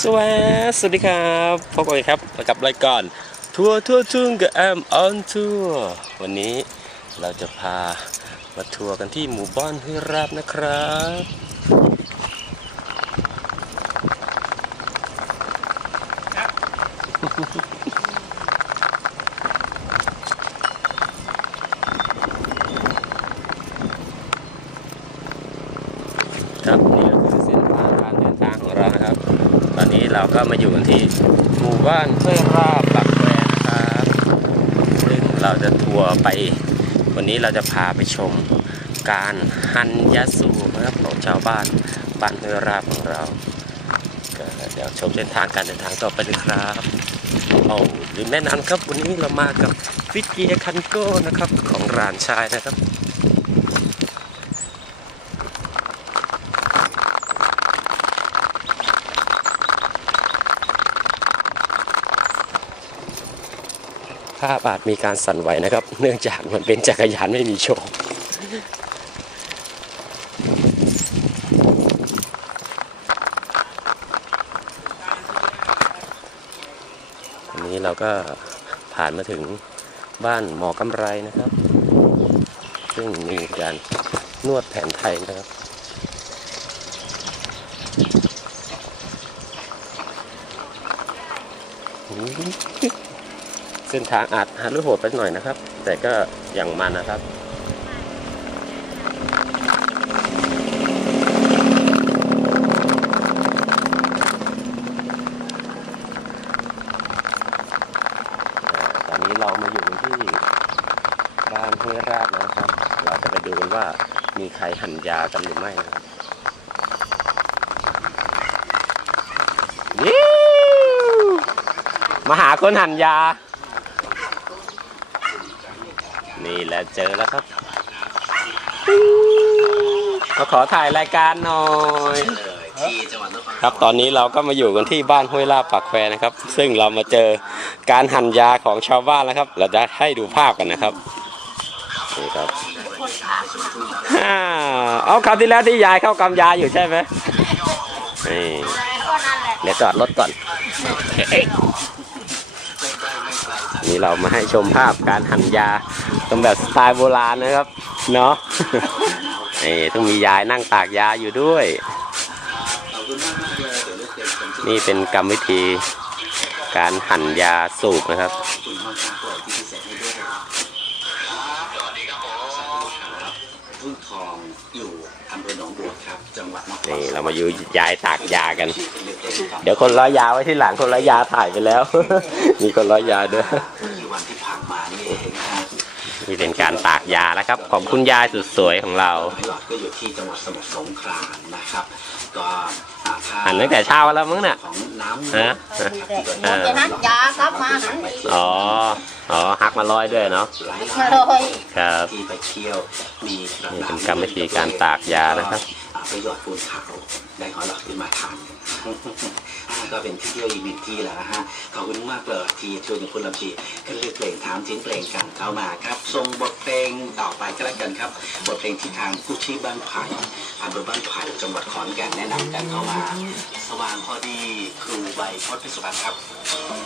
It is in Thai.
สวัสดีครับพบกันอีกครับกับรายการทัวร์ทั่วทุ่งกับแอมออนทัวร์วันนี้เราจะพามาทัวร์กันที่หมู่บ้านห้วยราบนะครับนี่ก็คือเส้นทางการเดินทางของเรานะครับ ตอนนี้ เราก็มาอยู่กันที่หมู่บ้านห้วยราบปักแวนนะครับซึ่งเราจะทัวร์ไป วันนี้เราจะพาไปชมการฮันยาสูบนะครับของชาวบ้านบ้านห้วยราบของเราเดี๋ยวชมเส้นทางการเดินทางต่อไปเลยครับเอาลืมแนะนำครับวันนี้เรามากับฟิตเกียคันโก้นะครับของร้านชายนะครับาพอาจมีการสั่นไหวนะครับ เนื่องจากมันเป็นจักรยานไม่มีโชคอันนี้เราก็ผ่านมาถึงบ้านหมอกำไรนะครับ ซึ่งมีการนวดแผนไทยนะครับ เส้นทางอาจหาลุโหดไปหน่อยนะครับ แต่ก็อย่างมันนะครับตอนนี้เรามาอยู่ที่บ้านห้วยราบนะครับ เราจะไปดูกันว่ามีใครหันยากันหรือไม่นะครับมาหาคนหันยา นี่แหละเจอแล้วครับมาขอถ่ายรายการหน่อย ครับตอนนี้เราก็มาอยู่กันที่บ้านห้วยลาบปากแควนะครับ ซึ่งเรามาเจอการหั่นยาของชาวบ้านแล้วครับ เราจะให้ดูภาพกันนะครับนี่ครับฮ่าเอาคราวที่แล้วที่ยายเข้ากำยาอยู่ใช่ไหมนี่เดี๋ยวจอดรถก่อน นี่เรามาให้ชมภาพการหั่นยา ตรงแบบสไตล์โบราณนะครับ เนาะนี่ต้องมียายนั่งตากยาอยู่ด้วย นี่เป็นกรรมวิธีการหั่นยาสูบนะครับทุ่งทองอยู่อำเภอหนองบัวครับ จังหวัดนครนี่เรามาอยู่ยายตากยากัน เดี๋ยวคนร้อยยาไว้ที่หลังคนร้อยยาถ่ายไปแล้ว มีคนร้อยยาด้วย นี่เป็นการตากยาแล้วครับ ของคุณยายสุดสวยของเราหลอดก็อยู่ที่จังหวัดสมุทรสงครามนะครับก็อ่าถ้าหั่นตั้งแต่เช้าแล้วมั้งเนี่ยของน้ำฮะเอ่อจะนัดยากลับมาหันอีกอ๋ออ๋อหักมาร้อยด้วยเนาะหลายมาเลยครับที่ไปเที่ยวมีระนี่เป็นกรรมวิธีการตากยานะครับอ่า ไปหยอดปูนขาวได้หอหลอดขึ้นมาทานก็เป็นที่เที่ยวอีกหนึ่งที่แหละนะฮะขอบคุณมากเลยที่ชวนคุณลำพีขึ้นเลือกเพลงถามจิ้นเพลงกันเข้ามาครับส่งบทเพลงต่อไปก็แล้วกันครับ บทเพลงที่ทางผู้ชีพบ้านไผ่อำเภอบ้านไผ่จังหวัดขอนแก่นแนะนำกันเข้ามา สว่างพอดีครูใบพจน์พิสุพรรณครับ